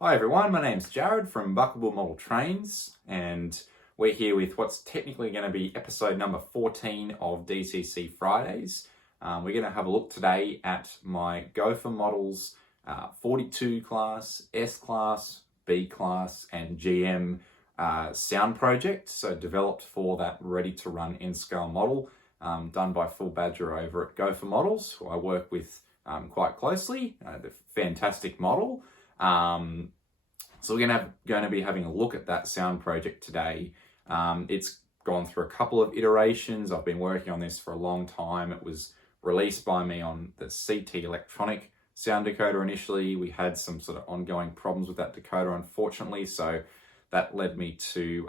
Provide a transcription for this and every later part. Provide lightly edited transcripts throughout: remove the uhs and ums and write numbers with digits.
Hi everyone, my name's Jared from Gopher Model Trains, and we're here with what's technically going to be episode number 14 of DCC Fridays. We're going to have a look today at my Gopher Models 42 class, S class, B class, and GM sound project. So developed for that ready-to-run N-scale model, done by Phil Badger over at Gopher Models, who I work with quite closely. The fantastic model. So we're going to be having a look at that sound project today. It's gone through a couple of iterations. I've been working on this for a long time. It was released by me on the CT electronic sound decoder initially. We had some sort of ongoing problems with that decoder, unfortunately. So that led me to,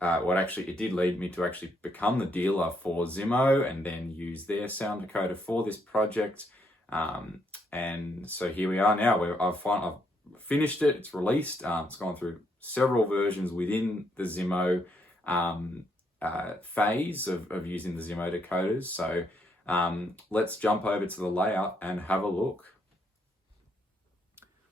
it did lead me to actually become the dealer for Zimo and then use their sound decoder for this project. And so here we are now. I've finished it, it's released. It's gone through several versions within the Zimo phase of using the Zimo decoders. So let's jump over to the layout and have a look.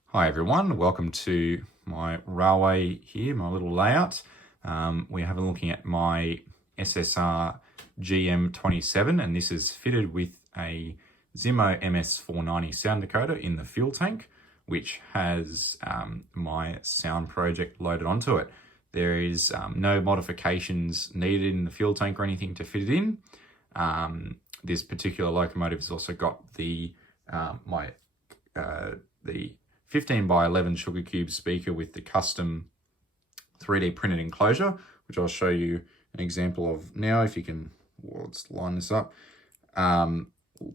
Hi everyone, welcome to my railway here, my little layout. We're having looking at my SSR GM27, and this is fitted with a Zimo MS490 sound decoder in the fuel tank, which has my sound project loaded onto it. There is no modifications needed in the fuel tank or anything to fit it in. This particular locomotive has also got the the 15 by 11 sugar cube speaker with the custom 3D printed enclosure, which I'll show you an example of now. If you can, let's line this up.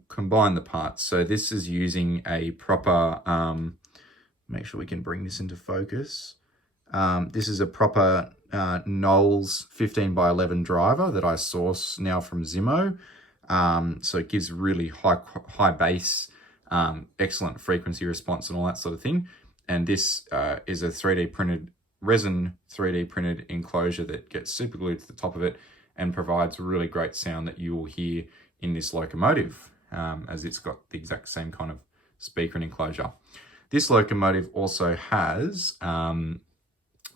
Combine the parts. So this is using a proper, make sure we can bring this into focus. This is a proper Knowles 15 by 11 driver that I source now from Zimo. So it gives really high bass, excellent frequency response and all that sort of thing. And this is a 3D printed, resin 3D printed enclosure that gets super glued to the top of it and provides really great sound that you will hear in this locomotive, as it's got the exact same kind of speaker and enclosure. This locomotive also has,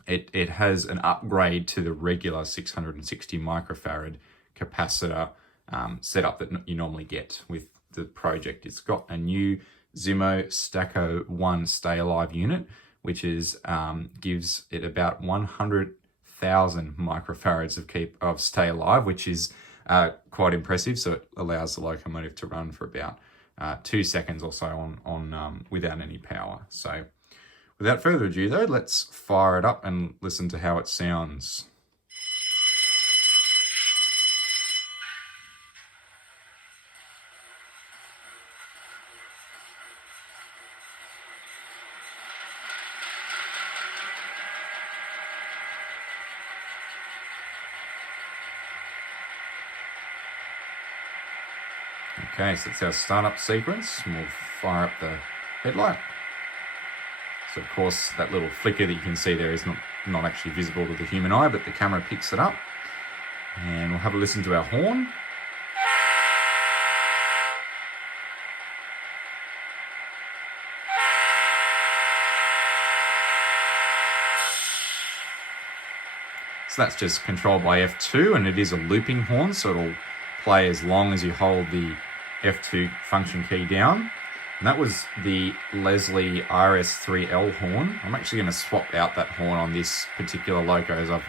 it has an upgrade to the regular 660 microfarad capacitor setup that you normally get with the project. It's got a new Zimo Stacko 1 Stay Alive unit, which is gives it about 100,000 microfarads of Stay Alive, which is quite impressive. So it allows the locomotive to run for about 2 seconds or so on without any power. So without further ado though, let's fire it up and listen to how it sounds. Okay, so it's our startup sequence, and we'll fire up the headlight. So of course, that little flicker that you can see there is not actually visible to the human eye, but the camera picks it up. And we'll have a listen to our horn. So that's just controlled by F2, and it is a looping horn, so it'll play as long as you hold the F2 function key down. And that was the Leslie RS3L horn. I'm actually going to swap out that horn on this particular loco, as I've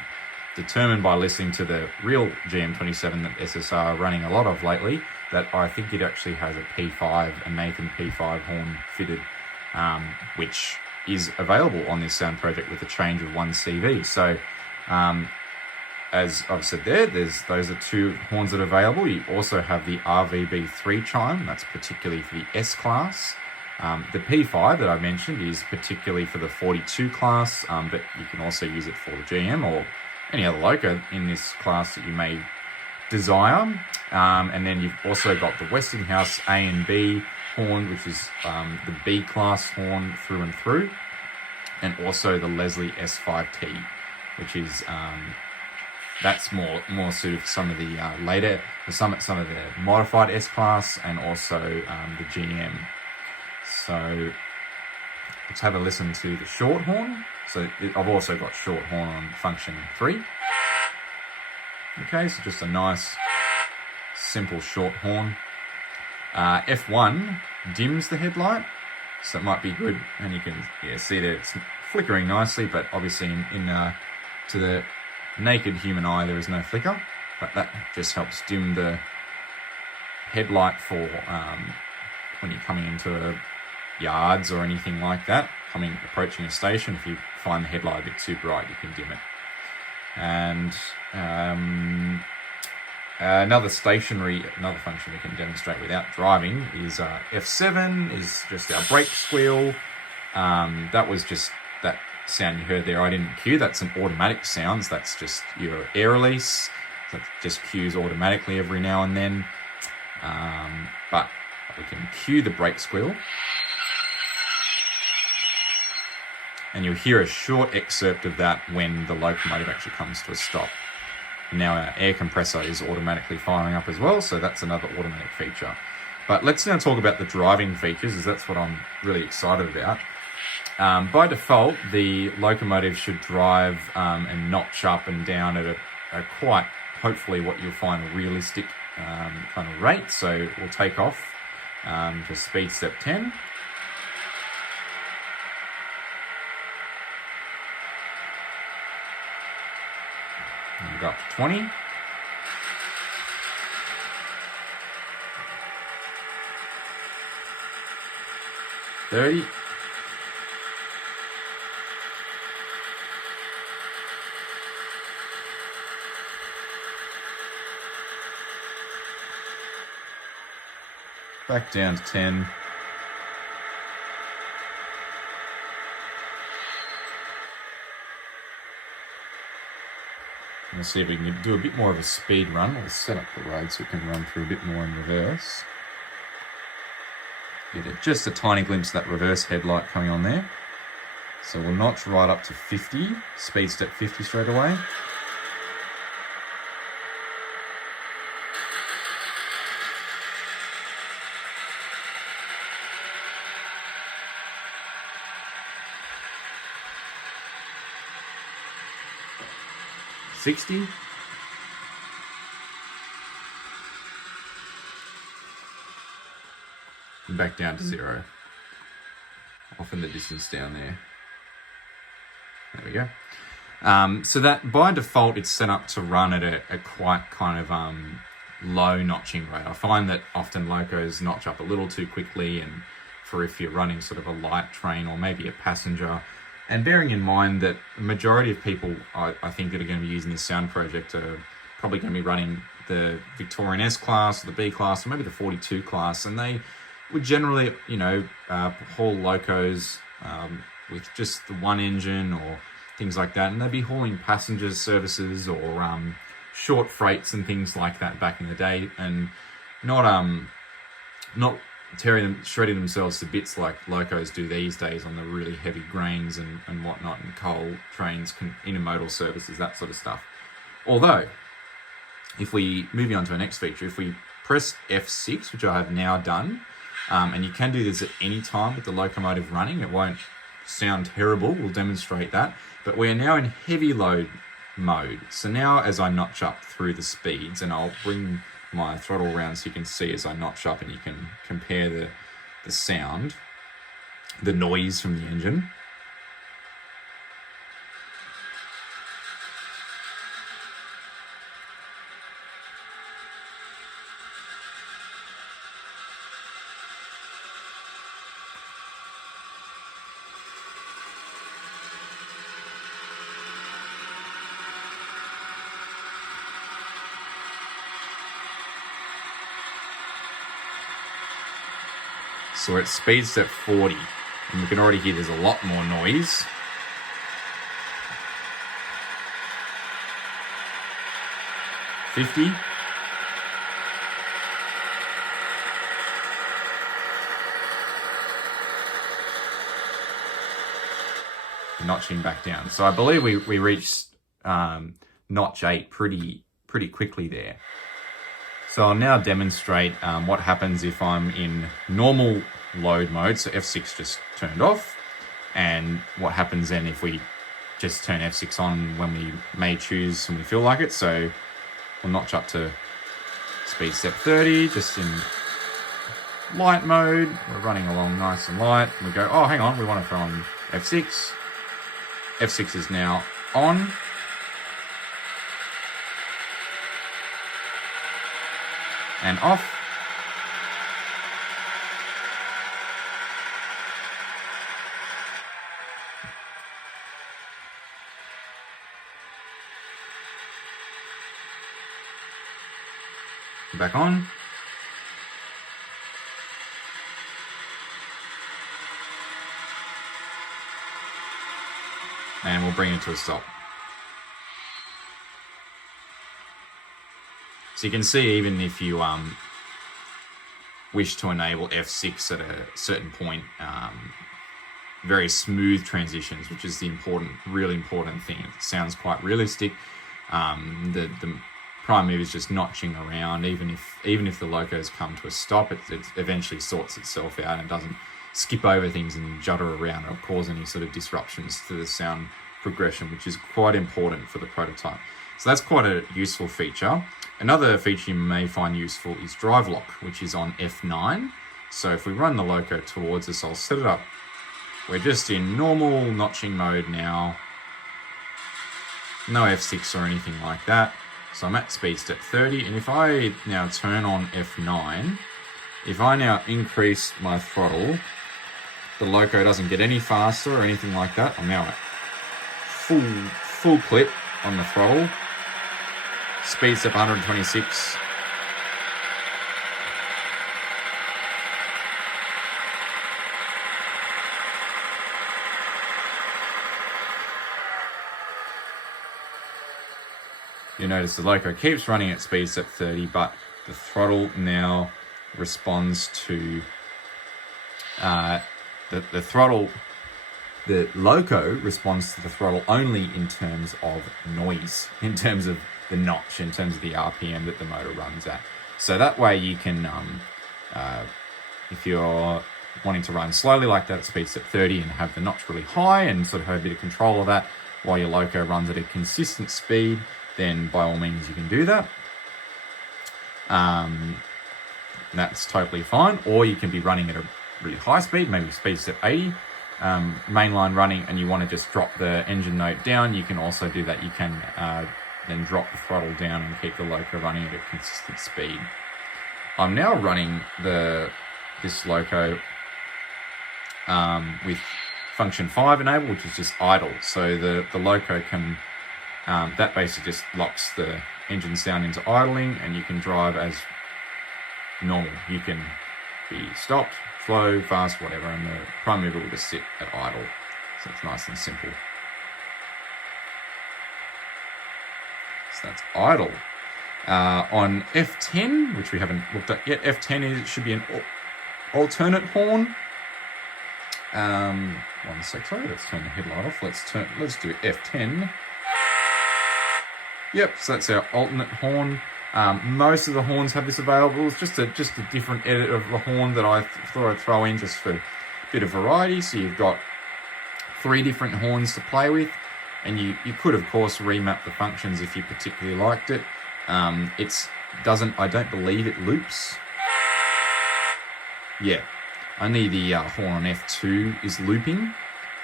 determined by listening to the real GM27 that SSR are running a lot of lately, that I think it actually has a P5, a Nathan P5 horn fitted, which is available on this sound project with a change of 1 CV. So as I've said there, those are 2 horns that are available. You also have the RVB3 chime, that's particularly for the S class. The P5 that I mentioned is particularly for the 42 class, but you can also use it for the GM or any other loco in this class that you may desire. And then you've also got the Westinghouse A and B horn, which is the B class horn through and through, and also the Leslie S5T, which is that's more suited for some of the later, some of the modified S class and also the GM. So let's have a listen to the short horn. So I've also got short horn on function 3. Okay, so just a nice, simple short horn. F1 dims the headlight, so it might be good, and you can see that it's flickering nicely, but obviously to the naked human eye there is no flicker, but that just helps dim the headlight for when you're coming into yards or anything like that, approaching a station. If you find the headlight a bit too bright, you can dim it. And another function we can demonstrate without driving is F7 is just our brake squeal. That was just that sound you heard there. I didn't cue. That's an automatic sound. So that's just your air release. So it just cues automatically every now and then. But we can cue the brake squeal. And you'll hear a short excerpt of that when the locomotive actually comes to a stop. Now our air compressor is automatically firing up as well, so that's another automatic feature. But let's now talk about the driving features, as that's what I'm really excited about. By default, the locomotive should drive and notch up and down at a quite, hopefully what you'll find a realistic kind of rate. So we'll take off to speed step 10. And go up to 20. $30. Back down to 10. We'll see if we can do a bit more of a speed run. We'll set up the road so we can run through a bit more in reverse. Get just a tiny glimpse of that reverse headlight coming on there. So we'll notch right up to 50, speed step 50 straight away. $60. And back down to 0. Off in the distance down there. There we go. So that by default it's set up to run at a quite kind of low notching rate. I find that often locos notch up a little too quickly, and for if you're running sort of a light train or maybe a passenger. And bearing in mind that the majority of people, I think, that are going to be using this sound project are probably going to be running the Victorian S class, or the B class, or maybe the 42 class, and they would generally, haul locos with just the one engine or things like that, and they'd be hauling passengers services or short freights and things like that back in the day, and not shredding themselves to bits like locos do these days on the really heavy grains and whatnot, and coal trains, intermodal services, that sort of stuff. Although, if we move on to our next feature, if we press F6, which I have now done, and you can do this at any time with the locomotive running, it won't sound terrible, we'll demonstrate that, but we're now in heavy load mode. So now as I notch up through the speeds, and I'll bring my throttle around so you can see as I notch up, and you can compare the sound, the noise from the engine. So we're at speed step 40, and we can already hear there's a lot more noise. $50. Notching back down. So I believe we reached notch 8 pretty quickly there. So I'll now demonstrate what happens if I'm in normal load mode. So F6 just turned off. And what happens then if we just turn F6 on when we may choose when we feel like it. So we'll notch up to speed step 30, just in light mode. We're running along nice and light. And we go, oh, hang on, we want to throw on F6. F6 is now on. And off. Back on. And we'll bring it to a stop. So you can see, even if you wish to enable F6 at a certain point, very smooth transitions, which is the really important thing. It sounds quite realistic. The prime mover is just notching around. Even if the locos come to a stop, it eventually sorts itself out and doesn't skip over things and judder around or cause any sort of disruptions to the sound progression, which is quite important for the prototype. So that's quite a useful feature. Another feature you may find useful is drive lock, which is on F9. So if we run the loco towards us, I'll set it up. We're just in normal notching mode now. No F6 or anything like that. So I'm at speed step 30. And if I now turn on F9, if I now increase my throttle, the loco doesn't get any faster or anything like that. I'm now at full clip on the throttle. Speed step 126. You notice the loco keeps running at speed step 30, but the throttle now responds to the loco responds to the throttle only in terms of noise, in terms of the notch, in terms of the RPM that the motor runs at. So that way you can, if you're wanting to run slowly like that at speed step 30 and have the notch really high and sort of have a bit of control of that while your loco runs at a consistent speed, then by all means you can do that. That's totally fine. Or you can be running at a really high speed, maybe speed step 80, mainline running, and you want to just drop the engine note down. You can also do that. You can then drop the throttle down and keep the loco running at a consistent speed. I'm now running this loco with function 5 enabled, which is just idle. So the loco can, that basically just locks the engines down into idling, and you can drive as normal. You can be stopped, slow, fast, whatever, and the prime mover will just sit at idle. So it's nice and simple. So that's idle. On F10, which we haven't looked at yet, F10 should be an alternate horn. One sec, sorry, let's turn the headlight off. Let's do F10. Yep, so that's our alternate horn. Most of the horns have this available. It's just a different edit of the horn that I thought I'd throw in just for a bit of variety. So you've got 3 different horns to play with, and you could of course remap the functions if you particularly liked it. I don't believe it loops. Yeah, only the horn on F2 is looping,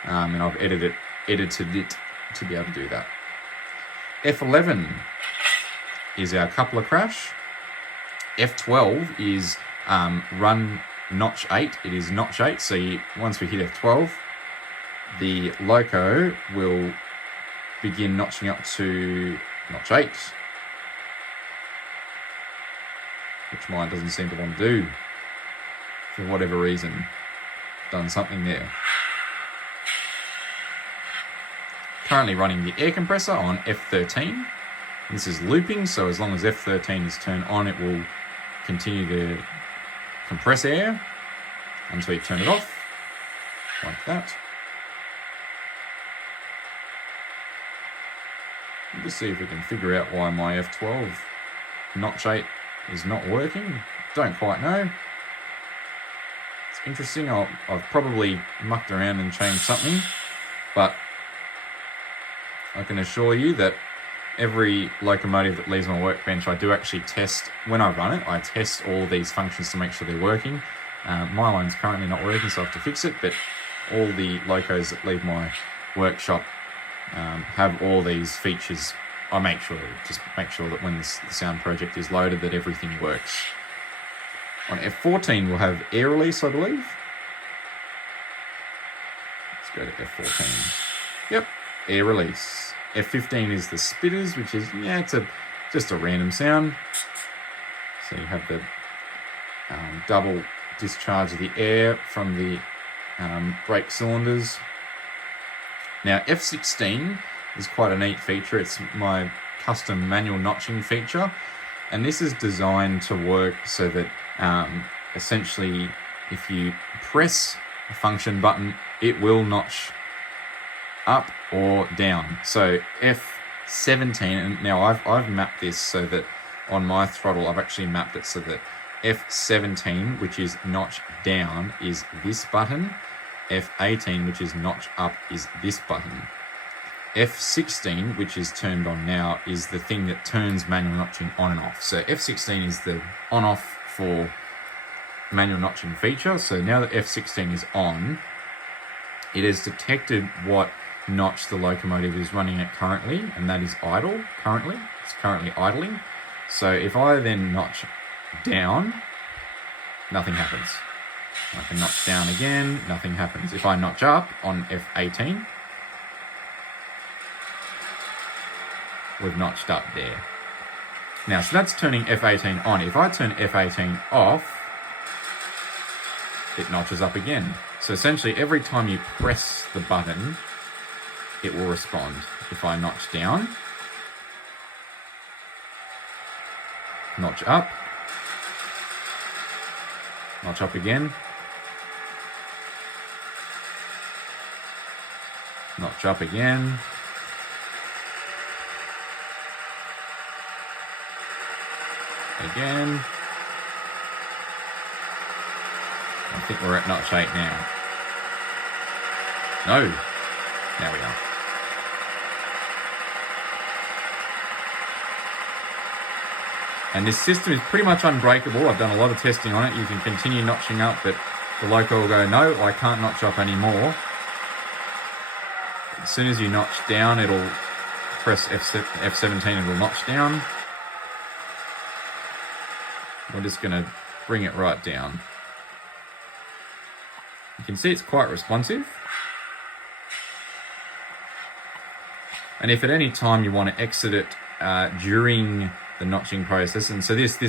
and I've edited it to be able to do that. F11 is our coupler crash. F12 is run notch 8. It is notch 8. So once we hit F12, the loco will begin notching up to notch 8, which mine doesn't seem to want to do for whatever reason. Done something there. Currently running the air compressor on F13. This is looping, so as long as F13 is turned on, it will continue to compress air until you turn it off, like that. We'll just see if we can figure out why my F12 notch 8 is not working. Don't quite know. Let's interesting. I've probably mucked around and changed something, but I can assure you that every locomotive that leaves my workbench, I do actually test. When I run it, I test all these functions to make sure they're working. My line's currently not working, so I have to fix it, but all the locos that leave my workshop have all these features. I make sure that when the sound project is loaded, that everything works. On F14, we'll have air release, I believe. Let's go to F14. Yep, air release. F15 is the spitters, which is, it's just a random sound. So you have the double discharge of the air from the brake cylinders. Now, F16 is quite a neat feature. It's my custom manual notching feature. And this is designed to work so that essentially if you press a function button, it will notch up or down. So F17, and now I've mapped this so that on my throttle, I've actually mapped it so that F17, which is notch down, is this button. F18, which is notch up, is this button. F16, which is turned on now, is the thing that turns manual notching on and off. So F16 is the on-off for manual notching feature. So now that F16 is on, it has detected what notch the locomotive is running at currently, and that is idle currently. It's currently idling. So if I then notch down, nothing happens. I can notch down again, nothing happens. If I notch up on F18, we've notched up there. Now, so that's turning F18 on. If I turn F18 off, it notches up again. So essentially, every time you press the button, it will respond. If I notch down, notch up again, notch up again, again. I think we're at notch 8 now. No, now we are. And this system is pretty much unbreakable. I've done a lot of testing on it. You can continue notching up, but the loco will go, no, I can't notch up anymore. As soon as you notch down, it'll press F17, it'll notch down. We're just going to bring it right down. You can see it's quite responsive. And if at any time you want to exit it during the notching process, and so this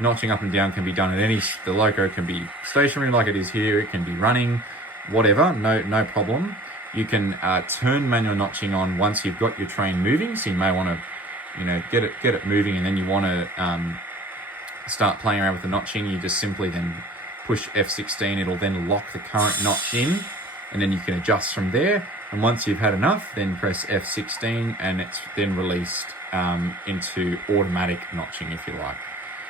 notching up and down can be done at the loco can be stationary like it is here, it can be running, whatever, no problem. You can turn manual notching on once you've got your train moving, so you may want to, get it moving, and then you want to start playing around with the notching. You just simply then push F16, it'll then lock the current notch in, and then you can adjust from there. And once you've had enough, then press F16, and it's then released into automatic notching, if you like.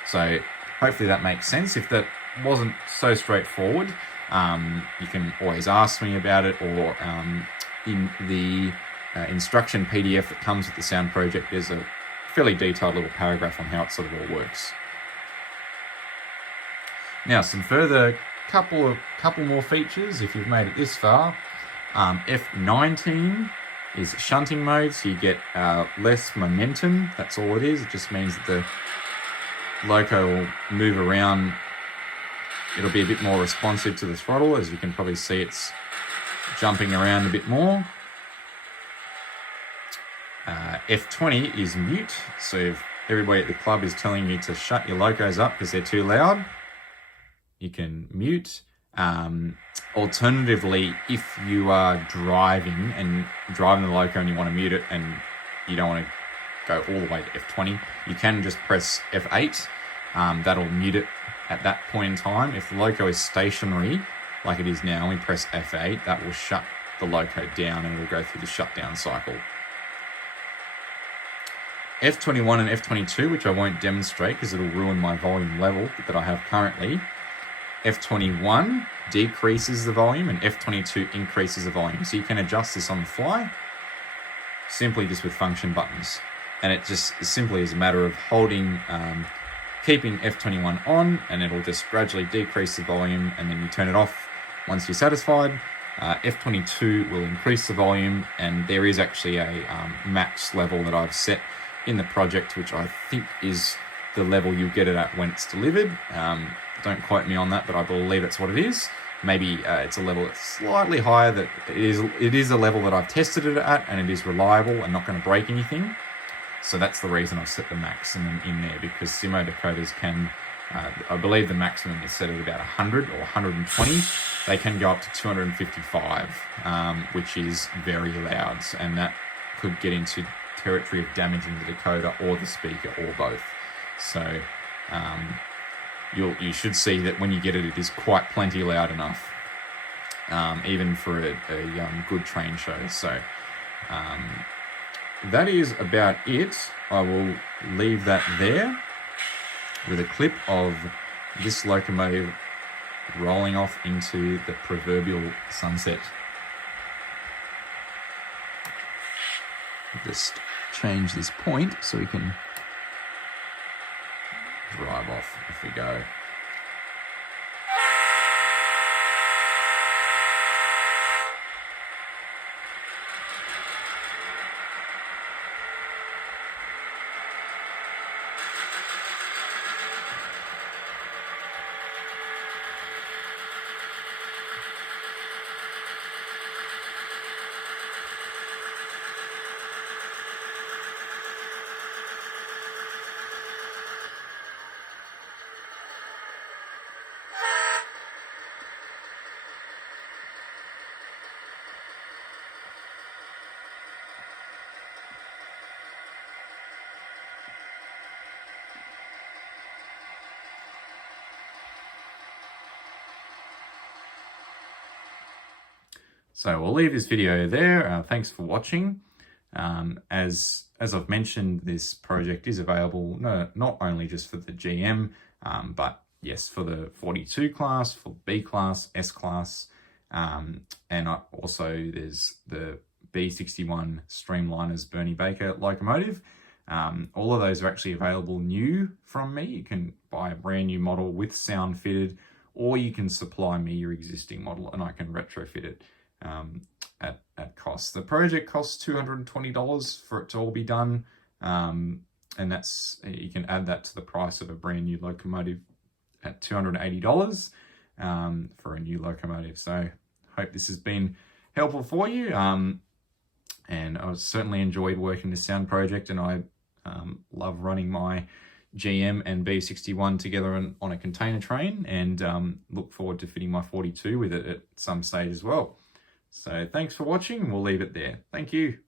So hopefully that makes sense. If that wasn't so straightforward, you can always ask me about it, or in the instruction PDF that comes with the sound project, there's a fairly detailed little paragraph on how it sort of all works. Now, some further couple more features if you've made it this far. F19 is shunting mode, so you get less momentum. That's all it is. It just means that the loco will move around. It'll be a bit more responsive to the throttle. As you can probably see, it's jumping around a bit more. F20 is mute, so if everybody at the club is telling you to shut your locos up because they're too loud, you can mute. Alternatively, if you are driving the loco and you want to mute it and you don't want to go all the way to F20, you can just press F8. That'll mute it at that point in time. If the loco is stationary, like it is now, and we press F8, that will shut the loco down and it will go through the shutdown cycle. F21 and F22, which I won't demonstrate because it'll ruin my volume level that I have currently. F21 decreases the volume and F22 increases the volume. So you can adjust this on the fly, simply just with function buttons. And it just simply is a matter of holding, keeping F21 on, and it'll just gradually decrease the volume, and then you turn it off once you're satisfied. F22 will increase the volume, and there is actually a max level that I've set in the project, which I think is the level you'll get it at when it's delivered. Don't quote me on that, but I believe that's what it is. Maybe it's a level that's slightly higher. That it is a level that I've tested it at, and it is reliable and not going to break anything. So that's the reason I've set the maximum in there, because Simo decoders can, I believe the maximum is set at about 100 or 120. They can go up to 255, which is very loud, and that could get into territory of damaging the decoder or the speaker or both. So you should see that when you get it, it is quite plenty loud enough, even for a good train show. So that is about it. I will leave that there with a clip of this locomotive rolling off into the proverbial sunset. Just change this point so we can drive off. Off we go. So we'll leave this video there. Thanks for watching. As I've mentioned, this project is available not only just for the GM, but yes, for the 42 class, for B class, S class, and also there's the B61 Streamliners Bernie Baker locomotive. All of those are actually available new from me. You can buy a brand new model with sound fitted, or you can supply me your existing model and I can retrofit it at cost. The project costs $220 for it to all be done, and that's, you can add that to the price of a brand new locomotive at $280 for a new locomotive. So hope this has been helpful for you, and I certainly enjoyed working this sound project, and I love running my GM and B61 together on a container train, and look forward to fitting my 42 with it at some stage as well. So thanks for watching. We'll leave it there. Thank you.